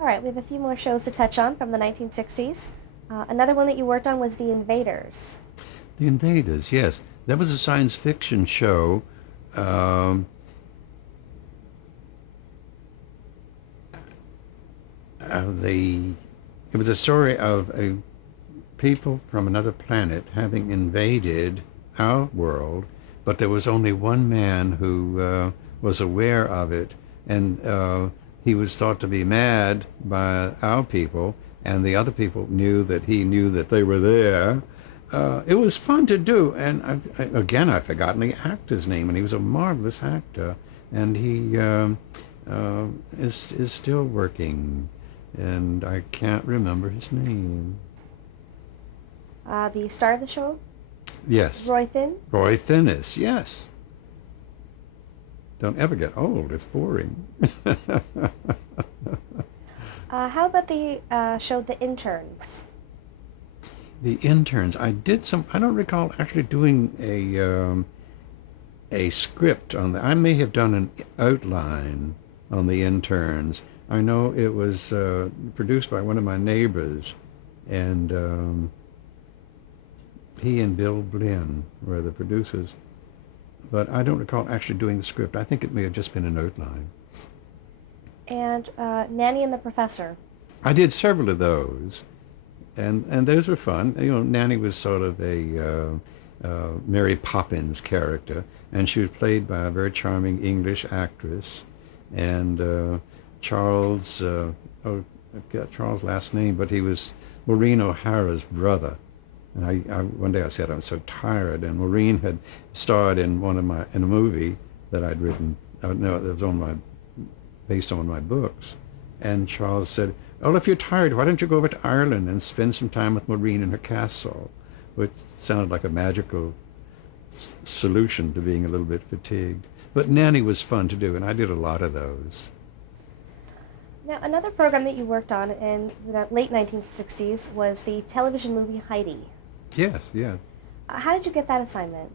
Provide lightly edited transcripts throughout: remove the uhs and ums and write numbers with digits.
All right, we have a few more shows to touch on from the 1960s. Another one that you worked on was The Invaders. The Invaders, yes. That was a science fiction show. Um, the it was a story of a people from another planet having invaded our world, but there was only one man who was aware of it, and he was thought to be mad by our people, and the other people knew that he knew that they were there. It was fun to do, and again, I've forgotten the actor's name, and he was a marvelous actor, and he is still working, and I can't remember his name. The star of the show, Yes, Roy Finn. Roy Thinnis, yes. Don't ever get old, it's boring. How about the show The Interns? The interns, I don't recall actually doing a script on that. I may have done an outline on the interns. I know it was produced by one of my neighbors, and he and Bill Blinn were the producers. But I don't recall actually doing the script. I think it may have just been an outline. And Nanny and the Professor. I did several of those, and those were fun. You know, Nanny was sort of a Mary Poppins character, and she was played by a very charming English actress, and Charles, oh, I forgot Charles' last name, but he was Maureen O'Hara's brother. And one day I said I was so tired, and Maureen had starred in a movie that I'd written. No, that was based on my books. And Charles said, "Oh, if you're tired, why don't you go over to Ireland and spend some time with Maureen in her castle?" Which sounded like a magical solution to being a little bit fatigued. But Nanny was fun to do, and I did a lot of those. Now, another program that you worked on in the late 1960s was the television movie Heidi. Yes, yes. How did you get that assignment?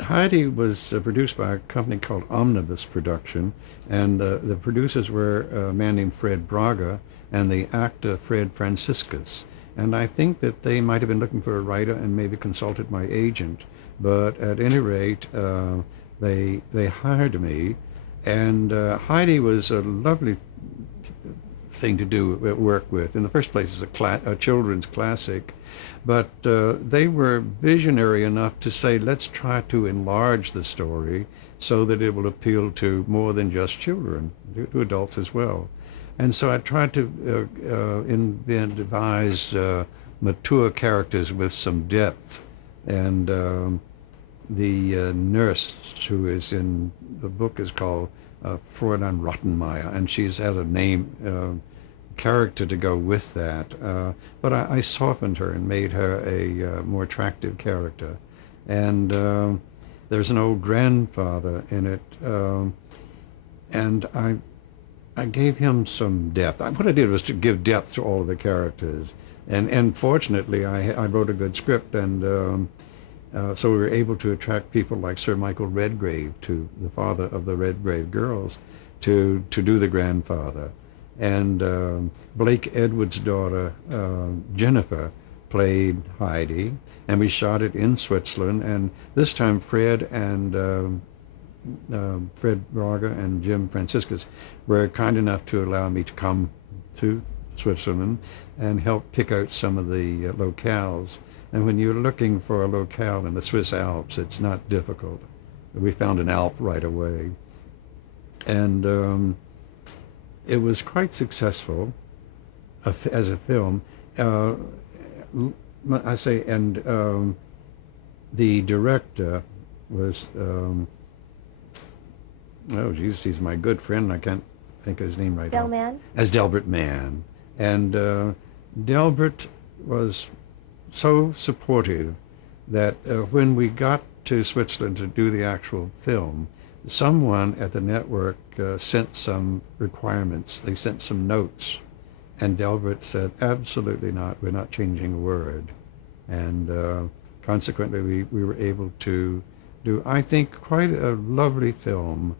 Heidi was produced by a company called Omnibus Production, and the producers were a man named Fred Braga and the actor Fred Franciscus. And I think that they might have been looking for a writer and maybe consulted my agent, but at any rate, they hired me, and Heidi was a lovely thing to do work with. In the first place, it's a children's classic, but they were visionary enough to say, let's try to enlarge the story so that it will appeal to more than just children, to adults as well. And so I tried to devise mature characters with some depth. And the nurse who is in the book is called Fräulein Rottenmeier, and she's had a name character to go with that. But I softened her and made her a more attractive character. And there's an old grandfather in it, and I gave him some depth. What I did was to give depth to all of the characters. And fortunately, I wrote a good script, and so we were able to attract people like Sir Michael Redgrave, to the father of the Redgrave girls, to do the grandfather. And Blake Edwards' daughter, Jennifer, played Heidi, and we shot it in Switzerland. And this time Fred and Fred Braga and Jim Franciscus were kind enough to allow me to come to Switzerland and help pick out some of the locales. And when you're looking for a locale in the Swiss Alps, it's not difficult. We found an Alp right away. And it was quite successful as a film. I say, and the director was, oh Jesus, he's my good friend. I can't think of his name right now. Del Mann? As Delbert Mann. And Delbert was so supportive that when we got to Switzerland to do the actual film, someone at the network sent some requirements. They sent some notes, and Delbert said, absolutely not, we're not changing a word. And consequently, we were able to do, I think, quite a lovely film.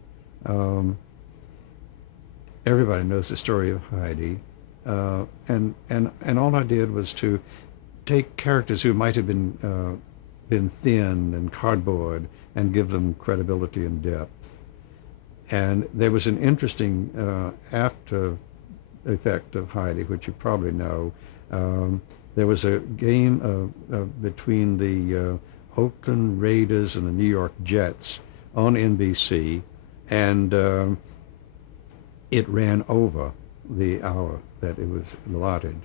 everybody knows the story of Heidi. And all I did was to take characters who might have been thin and cardboard and give them credibility and depth. And there was an interesting after effect of Heidi, which you probably know. There was a game between the Oakland Raiders and the New York Jets on NBC, and it ran over the hour that it was allotted.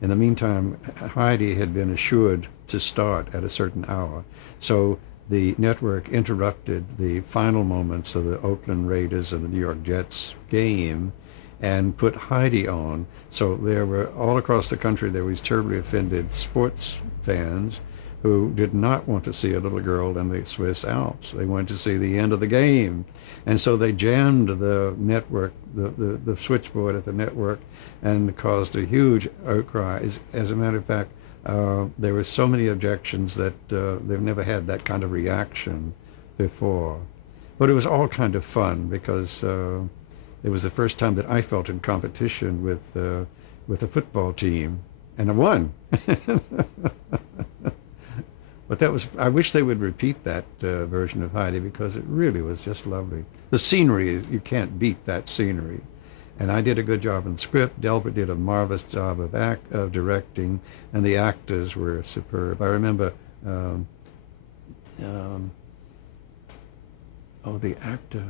In the meantime, Heidi had been assured to start at a certain hour. So the network interrupted the final moments of the Oakland Raiders and the New York Jets game and put Heidi on. So there were, all across the country, there was terribly offended sports fans who did not want to see a little girl in the Swiss Alps. They wanted to see the end of the game. And so they jammed the network, the switchboard at the network, and caused a huge outcry. As a matter of fact, there were so many objections that they've never had that kind of reaction before. But it was all kind of fun because it was the first time that I felt in competition with a football team, and I won. But that was, I wish they would repeat that version of Heidi because it really was just lovely. The scenery, you can't beat that scenery. And I did a good job in the script. Delbert did a marvelous job of directing, and the actors were superb. I remember, the actor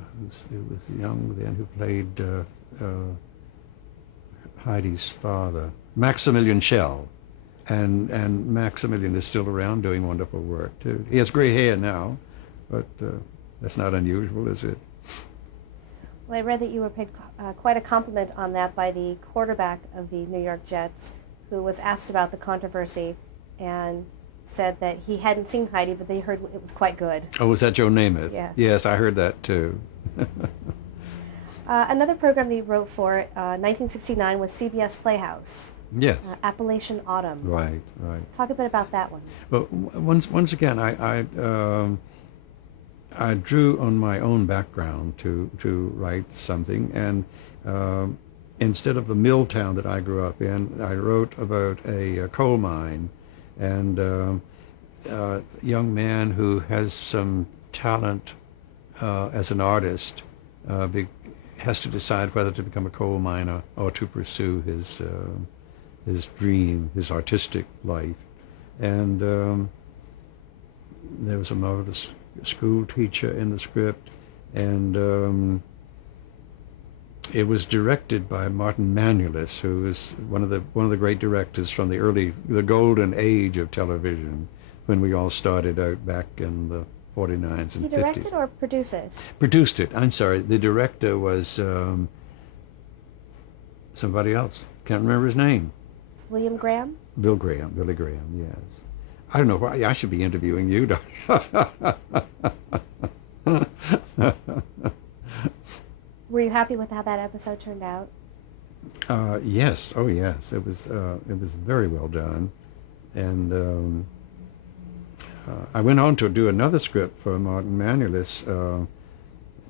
who was young then, who played Heidi's father, Maximilian Schell. And Maximilian is still around doing wonderful work too. He has gray hair now, but that's not unusual, is it? Well, I read that you were paid quite a compliment on that by the quarterback of the New York Jets, who was asked about the controversy and said that he hadn't seen Heidi, but they heard it was quite good. Oh, was that Joe Namath? Yes. Yes, I heard that too. Another program that you wrote for 1969 was CBS Playhouse. Yes. Appalachian Autumn. Right. Talk a bit about that one. Well, once again, I drew on my own background to write something, and instead of the mill town that I grew up in, I wrote about a coal mine, and a young man who has some talent as an artist has to decide whether to become a coal miner or to pursue his dream, his artistic life. And there was a marvelous school teacher in the script, and it was directed by Martin Manulis, who is one of the great directors from the golden age of television, when we all started out back in the 49s and 50s. He directed or produced it? Produced it. I'm sorry. The director was somebody else. Can't remember his name. William Graham? Billy Graham, yes. I don't know why I should be interviewing you, don't Were you happy with how that episode turned out? Yes. Oh, yes. It was very well done, and I went on to do another script for Martin Manulis.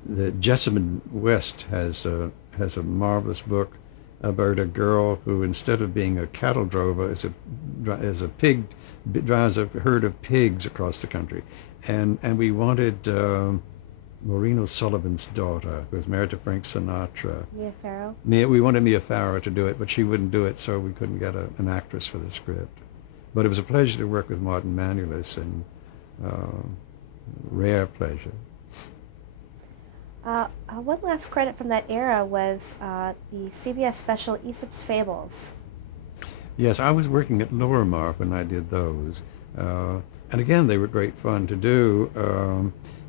That Jessamine West has a marvelous book about a girl who, instead of being a cattle drover, is a pig, drives a herd of pigs across the country, and we wanted Maureen O'Sullivan's daughter, who was married to Frank Sinatra. Mia Farrow? We wanted Mia Farrow to do it, but she wouldn't do it, so we couldn't get an actress for the script. But it was a pleasure to work with Martin Manulis, and rare pleasure. One last credit from that era was the CBS special Aesop's Fables. Yes, I was working at Lorimar when I did those. And again, they were great fun to do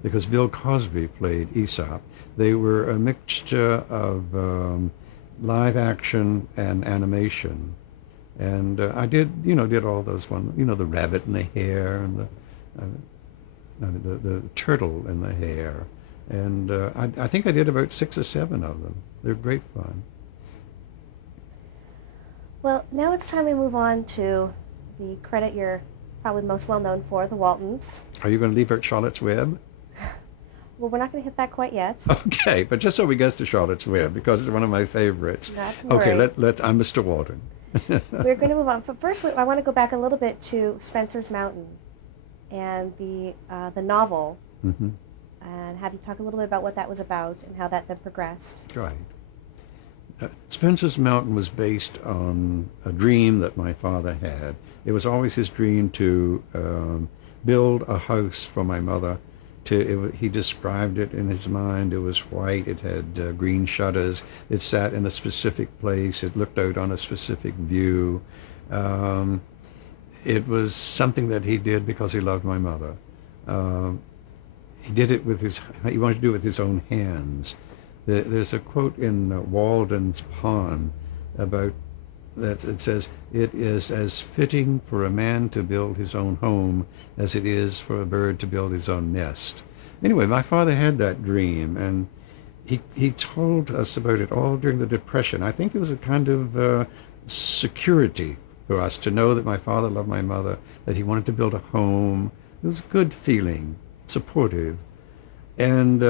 because Bill Cosby played Aesop. They were a mixture of live action and animation. And I did all those ones, the rabbit and the hare and the turtle and the hare. And I think I did about 6 or 7 of them. They're great fun. Well, now it's time we move on to the credit you're probably most well known for, The Waltons. Are you going to leave out Charlotte's Web? Well, we're not going to hit that quite yet. Okay, but just so we get to Charlotte's Web, because it's one of my favorites. Not to Okay, worry. I'm Mr. Walden. We're going to move on. But first, I want to go back a little bit to Spencer's Mountain and the novel, Hmm. and have you talk a little bit about what that was about and how that then progressed. Right. Spencer's Mountain was based on a dream that my father had. It was always his dream to build a house for my mother. He described it in his mind. It was white. It had green shutters. It sat in a specific place. It looked out on a specific view. Um, it was something that he did because he loved my mother. Um, he did it with he wanted to do it with his own hands. There's a quote in Walden's Pond about that. It says, "It is as fitting for a man to build his own home as it is for a bird to build his own nest." Anyway, my father had that dream, and he told us about it all during the Depression. I think it was a kind of security for us to know that my father loved my mother, that he wanted to build a home. It was a good feeling, supportive. And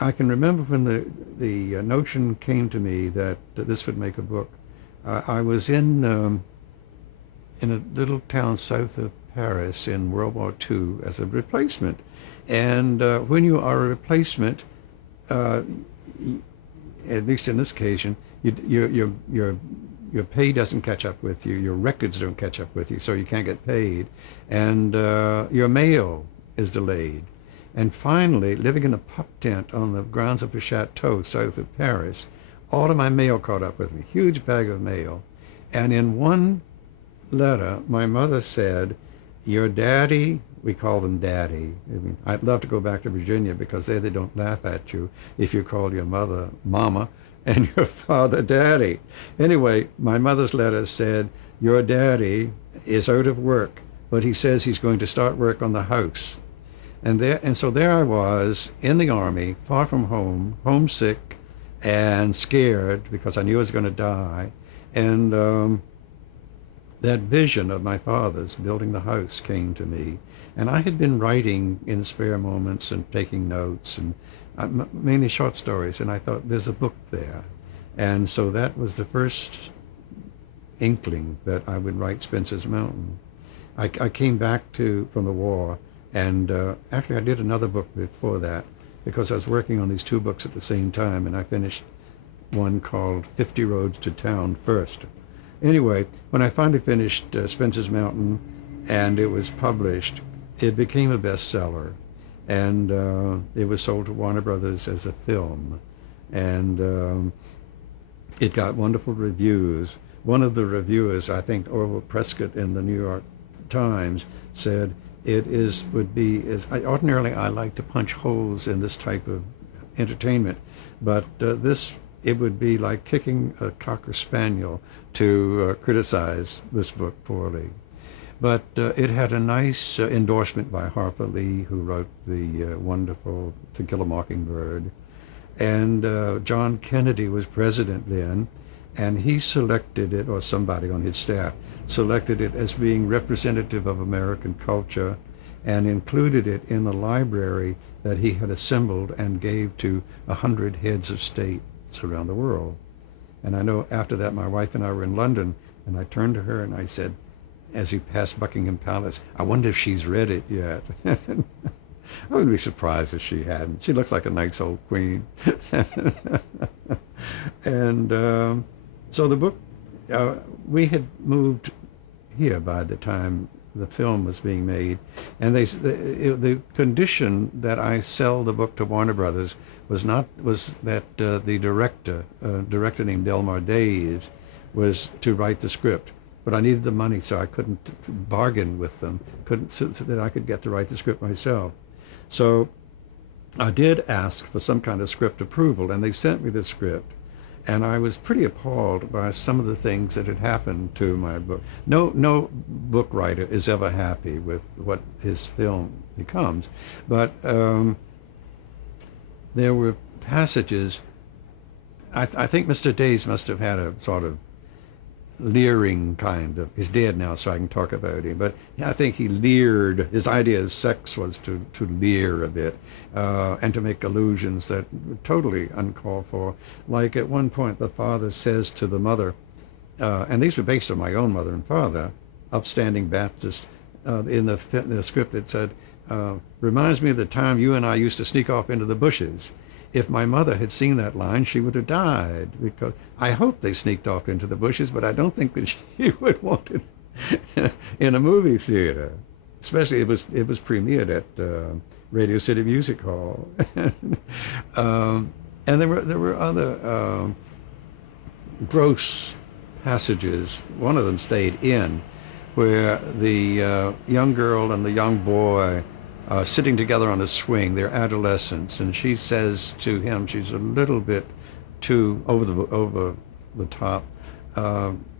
I can remember when the notion came to me that this would make a book. I was in a little town south of Paris in World War II as a replacement. And when you are a replacement, uh, at least in this occasion, your pay doesn't catch up with you, your records don't catch up with you, so you can't get paid, and your mail is delayed. And finally, living in a pup tent on the grounds of a chateau south of Paris, all of my mail caught up with me, huge bag of mail. And in one letter, my mother said, "Your daddy," we call them daddy. I mean, I'd love to go back to Virginia because there they don't laugh at you if you call your mother mama and your father daddy. Anyway, my mother's letter said, "Your daddy is out of work, but he says he's going to start work on the house." And so there I was in the army, far from home, homesick and scared because I knew I was going to die. And that vision of my father's building the house came to me. And I had been writing in spare moments and taking notes, and mainly short stories. And I thought, there's a book there. And so that was the first inkling that I would write Spencer's Mountain. I came back from the war, and actually I did another book before that because I was working on these two books at the same time, and I finished one called 50 Roads to Town first. Anyway, when I finally finished Spencer's Mountain and it was published, it became a bestseller, and it was sold to Warner Brothers as a film, and it got wonderful reviews. One of the reviewers, I think Orville Prescott in the New York Times, said ordinarily I like to punch holes in this type of entertainment, but it would be like kicking a cocker spaniel to criticize this book poorly. But it had a nice endorsement by Harper Lee, who wrote the wonderful To Kill a Mockingbird. And John Kennedy was president then, and he selected it, or somebody on his staff selected it as being representative of American culture, and included it in a library that he had assembled and gave to 100 heads of states around the world. And I know after that my wife and I were in London, and I turned to her and I said, as we passed Buckingham Palace, "I wonder if she's read it yet." I wouldn't be surprised if she hadn't. She looks like a nice old queen. And so the book, we had moved here by the time the film was being made, and the condition that I sell the book to Warner Brothers was that the director named Delmar Daves, was to write the script. But I needed the money, so I couldn't bargain with them, so that I could get to write the script myself. So I did ask for some kind of script approval, and they sent me the script. And I was pretty appalled by some of the things that had happened to my book. No book writer is ever happy with what his film becomes, but there were passages. I think Mr. Days must have had a sort of leering kind of. He's dead now, so I can talk about him. But I think he leered. His idea of sex was to leer a bit and to make allusions that were totally uncalled for. Like at one point, the father says to the mother, and these were based on my own mother and father, upstanding Baptists. In the script, it said, reminds me of the time you and I used to sneak off into the bushes. If my mother had seen that line, she would have died, because I hope they sneaked off into the bushes, but I don't think that she would want it in a movie theater. Especially it was premiered at Radio City Music Hall. And there were other gross passages. One of them stayed in, where the young girl and the young boy sitting together on a swing, they're adolescents, and she says to him, she's a little bit too over the top,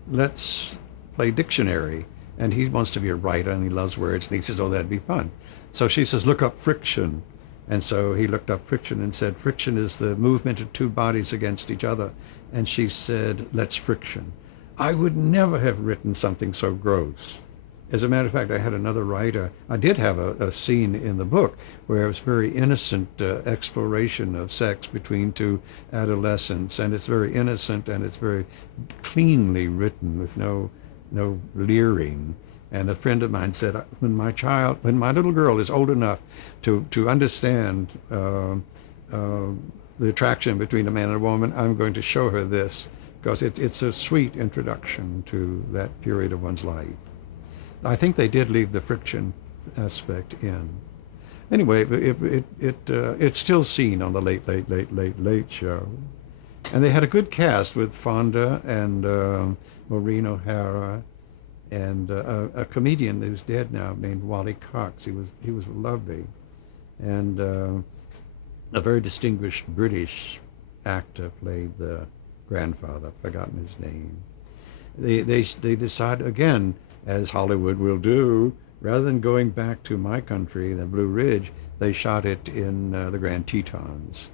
let's play dictionary. And he wants to be a writer, and he loves words, and he says, oh, that'd be fun. So she says, look up friction. And so he looked up friction and said, friction is the movement of two bodies against each other. And she said, let's friction. I would never have written something so gross. As a matter of fact, I had another writer. I did have a scene in the book where it was very innocent exploration of sex between two adolescents, and it's very innocent and it's very cleanly written with no leering. And a friend of mine said, when my little girl is old enough to understand the attraction between a man and a woman, I'm going to show her this, because it's a sweet introduction to that period of one's life. I think they did leave the friction aspect in. Anyway, it's still seen on the Late Show. And they had a good cast with Fonda and Maureen O'Hara and a comedian who's dead now named Wally Cox. He was lovely. And a very distinguished British actor played the grandfather. I've forgotten his name. They decided, again, as Hollywood will do, rather than going back to my country, the Blue Ridge, they shot it in the Grand Tetons,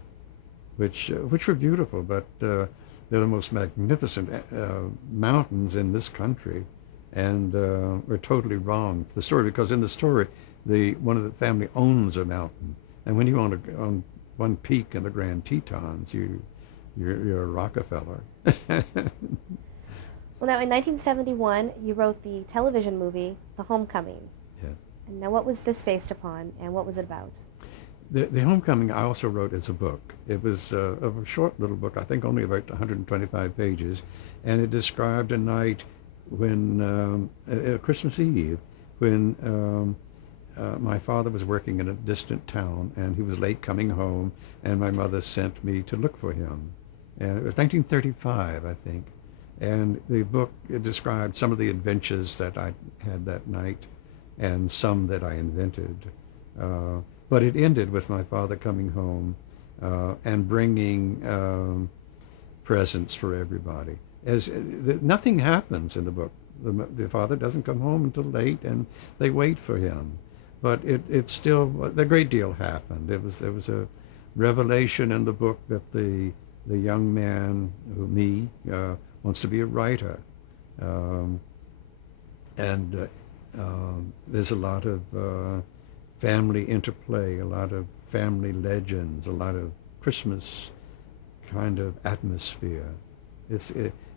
which were beautiful, but they're the most magnificent mountains in this country, and were totally wrong for the story, because in the story, one of the family owns a mountain, and when you own one peak in the Grand Tetons, you're a Rockefeller. Well, now in 1971, you wrote the television movie The Homecoming. Yeah. And now, what was this based upon, and what was it about? The Homecoming I also wrote as a book. It was a short little book, I think only about 125 pages, and it described a night when, Christmas Eve, when my father was working in a distant town, and he was late coming home, and my mother sent me to look for him. And it was 1935, I think. And the book, it described some of the adventures that I had that night and some that I invented. But it ended with my father coming home and bringing presents for everybody. Nothing happens in the book. The father doesn't come home until late, and they wait for him. But it's still, a great deal happened. There was a revelation in the book that the young man, me, wants to be a writer, and there's a lot of family interplay, a lot of family legends, a lot of Christmas kind of atmosphere.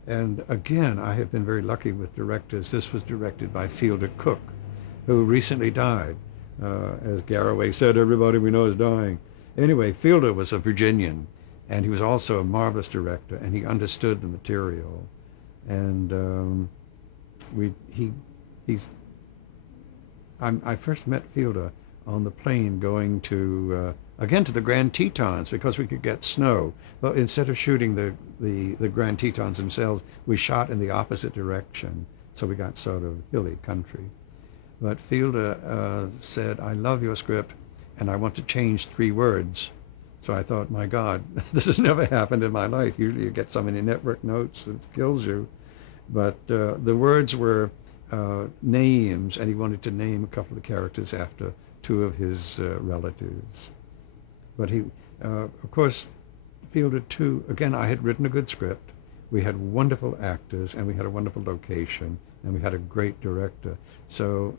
And again, I have been very lucky with directors. This was directed by Fielder Cook, who recently died. As Garraway said, everybody we know is dying. Anyway, Fielder was a Virginian, and he was also a marvelous director, and he understood the material. And I first met Fielder on the plane going to, again, to the Grand Tetons, because we could get snow. But instead of shooting the Grand Tetons themselves, we shot in the opposite direction, so we got sort of hilly country. But Fielder said, I love your script, and I want to change 3 words. So I thought, my God, this has never happened in my life. Usually you get so many network notes, it kills you. But the words were names, and he wanted to name a couple of the characters after 2 of his relatives. But he, of course, Fielder too, again, I had written a good script. we had wonderful actors, and we had a wonderful location, and we had a great director. So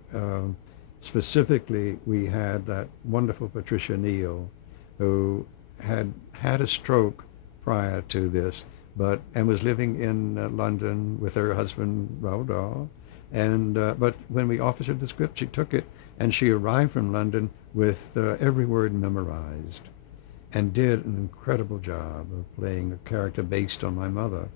specifically, we had that wonderful Patricia Neal, who had had a stroke prior to this, and was living in London with her husband Roald Dahl. And but when we offered her the script, she took it, and she arrived from London with every word memorized, and did an incredible job of playing a character based on my mother.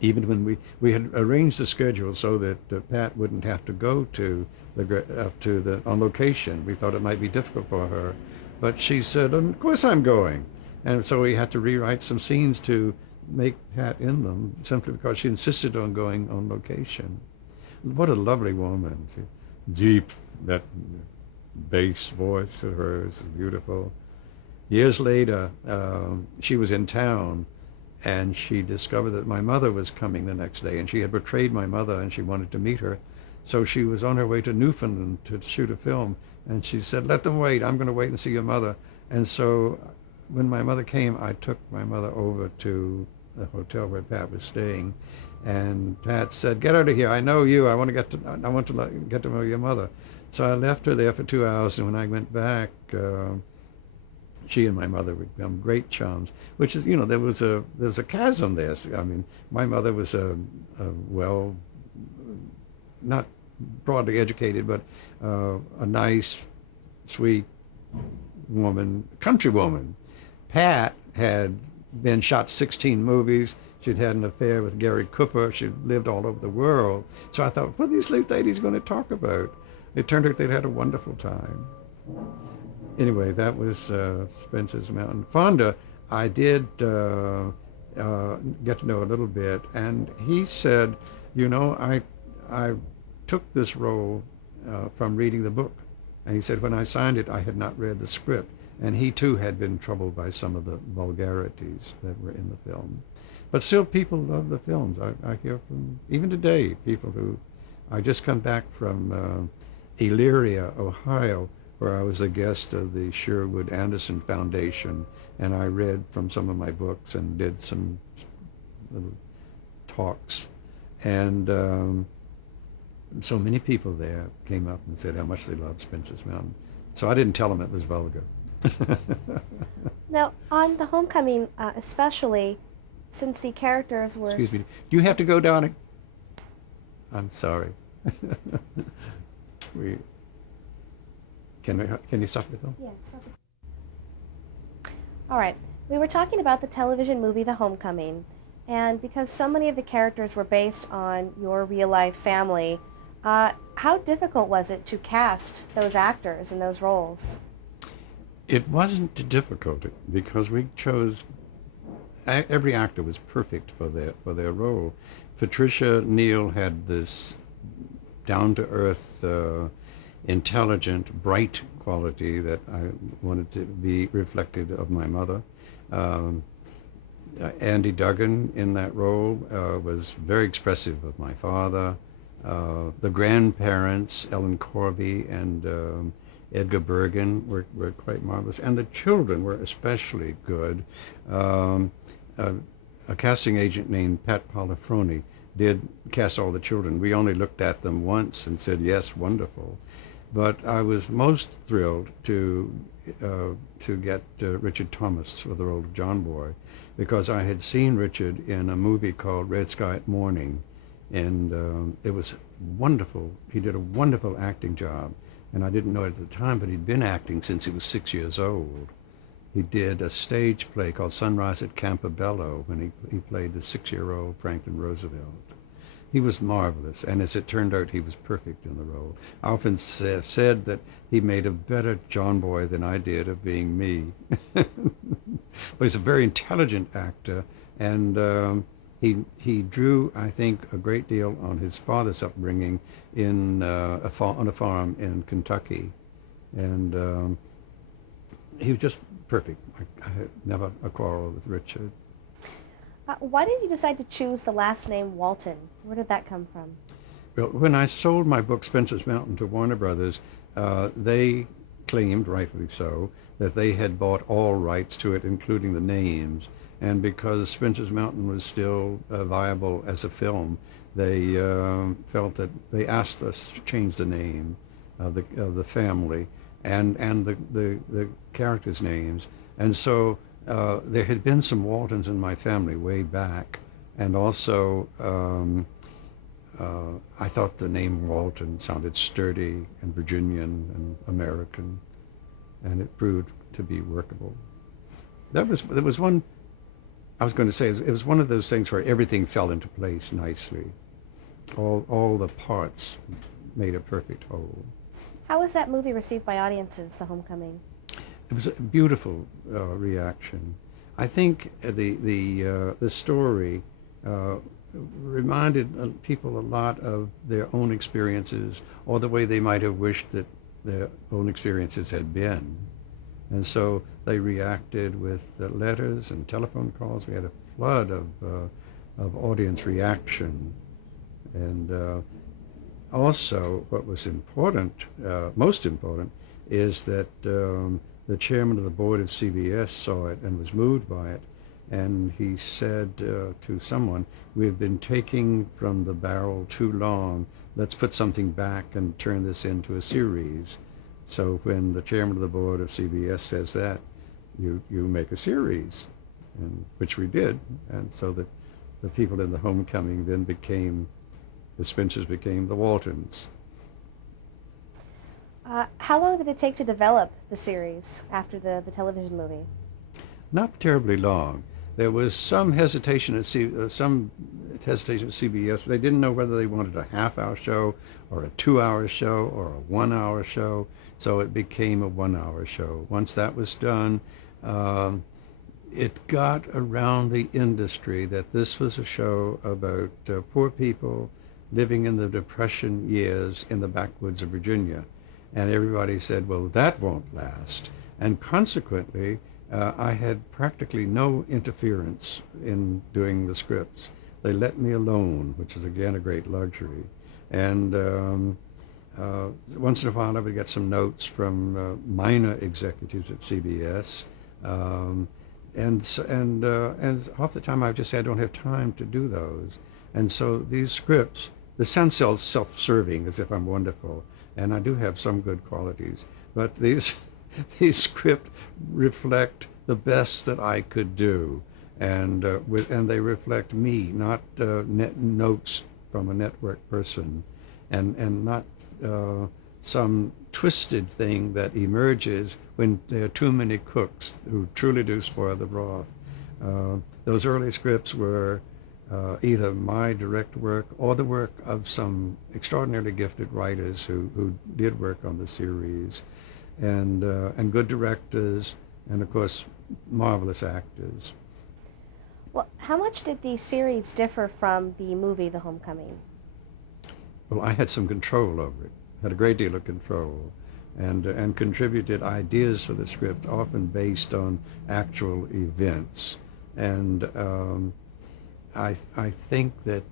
Even when we had arranged the schedule so that Pat wouldn't have to go to the on location. We thought it might be difficult for her, but she said, "Of course I'm going," and so we had to rewrite some scenes to make Pat in them, simply because she insisted on going on location. What a lovely woman! Deep, that bass voice of hers is beautiful. Years later, she was in town, and she discovered that my mother was coming the next day, and she had betrayed my mother, and she wanted to meet her. So she was on her way to Newfoundland to shoot a film, and she said, "Let them wait. I'm going to wait and see your mother." And so when my mother came, I took my mother over to the hotel where Pat was staying, and Pat said, "Get out of here. I know you. I want to get to know your mother." So I left her there for 2 hours, and when I went back, she and my mother would become great chums. Which is, there was a chasm there. I mean, my mother was a well, not broadly educated, but a nice, sweet woman, country woman. Pat had been shot 16 movies. She'd had an affair with Gary Cooper. She'd lived all over the world. So I thought, what are these ladies going to talk about? It turned out they'd had a wonderful time. Anyway, that was Spencer's Mountain. Fonda, I did get to know a little bit, and he said, I took this role from reading the book. And he said, when I signed it, I had not read the script. And he too had been troubled by some of the vulgarities that were in the film. But still, people love the films. I hear from, even today, people who, I just come back from Elyria, Ohio, where I was the guest of the Sherwood Anderson Foundation, and I read from some of my books and did some little talks. And so many people there came up and said how much they loved Spencer's Mountain. So I didn't tell them it was vulgar. Now, on The Homecoming especially, since the characters were... Excuse me. Do you have to go, darling? I'm sorry. Can you stop the film? Yeah, stop it. All right. We were talking about the television movie The Homecoming, and because so many of the characters were based on your real-life family, how difficult was it to cast those actors in those roles? It wasn't difficult because we chose, every actor was perfect for their role. Patricia Neal had this down-to-earth, intelligent, bright quality that I wanted to be reflected of my mother. Andy Duggan in that role was very expressive of my father. The grandparents, Ellen Corby and Edgar Bergen, were quite marvelous, and the children were especially good. A casting agent named Pat Polifroni did cast all the children. We only looked at them once and said, yes, wonderful. But I was most thrilled to get Richard Thomas for the role of John Boy, because I had seen Richard in a movie called Red Sky at Morning, and it was wonderful. He did a wonderful acting job, and I didn't know it at the time, but he'd been acting since he was 6 years old. He did a stage play called Sunrise at Campobello when he played the 6-year-old Franklin Roosevelt. He was marvelous, and as it turned out, he was perfect in the role. I often said that he made a better John Boy than I did of being me. But he's a very intelligent actor, and he drew, I think, a great deal on his father's upbringing on a farm in Kentucky, and he was just perfect. I had never a quarrel with Richard. Why did you decide to choose the last name Walton? Where did that come from? Well, when I sold my book Spencer's Mountain to Warner Brothers, they claimed, rightfully so, that they had bought all rights to it, including the names. And because Spencer's Mountain was still viable as a film, they felt that they asked us to change the name of the family and the characters' names. And so there had been some Waltons in my family way back, and also I thought the name Walton sounded sturdy and Virginian and American, and it proved to be workable. There was one. I was going to say it was one of those things where everything fell into place nicely. All the parts made a perfect whole. How was that movie received by audiences, The Homecoming? It was a beautiful reaction. I think the story reminded people a lot of their own experiences, or the way they might have wished that their own experiences had been. And so they reacted with letters and telephone calls. We had a flood of audience reaction. And also, what was important, most important, is that the chairman of the board of CBS saw it and was moved by it. And he said to someone, "We've been taking from the barrel too long. Let's put something back and turn this into a series." So when the chairman of the board of CBS says that, you make a series, and which we did. And so that the people in The Homecoming then became, the Spencers became the Waltons. How long did it take to develop the series after the television movie? Not terribly long. There was some hesitation at CBS. They didn't know whether they wanted a half-hour show or a 2-hour show or a 1-hour show. So it became a 1-hour show. Once that was done, it got around the industry that this was a show about poor people living in the Depression years in the backwoods of Virginia. And everybody said, well, that won't last. And consequently, I had practically no interference in doing the scripts. They let me alone, which is again a great luxury. And once in a while I would get some notes from minor executives at CBS. And half the time I just say I don't have time to do those. And so these scripts, the sound sounds self-serving, as if I'm wonderful, and I do have some good qualities, but these scripts reflect the best that I could do, and they reflect me, not notes from a network person, and not some twisted thing that emerges when there are too many cooks who truly do spoil the broth. Those early scripts were either my direct work or the work of some extraordinarily gifted writers who did work on the series, and good directors, and of course marvelous actors. Well, how much did the series differ from the movie The Homecoming? Well, I had some control over it, had a great deal of control, and contributed ideas for the script, often based on actual events. And I think that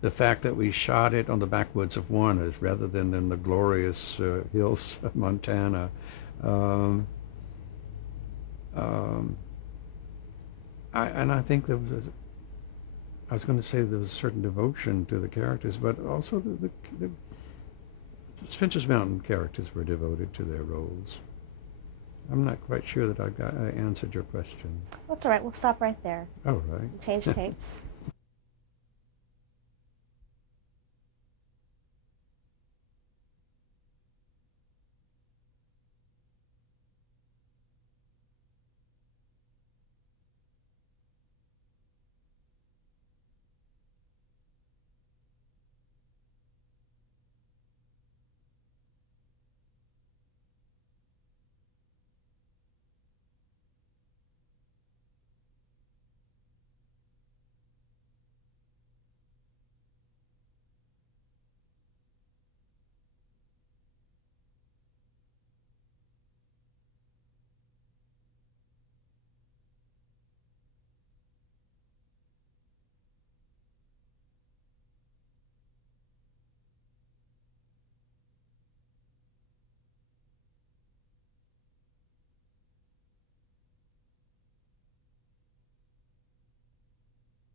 the fact that we shot it on the backwoods of Warner's rather than in the glorious hills of Montana, I think there was I was going to say there was a certain devotion to the characters, but also the Spencer's Mountain characters were devoted to their roles. I'm not quite sure that I answered your question. That's all right. We'll stop right there. All right. Change tapes.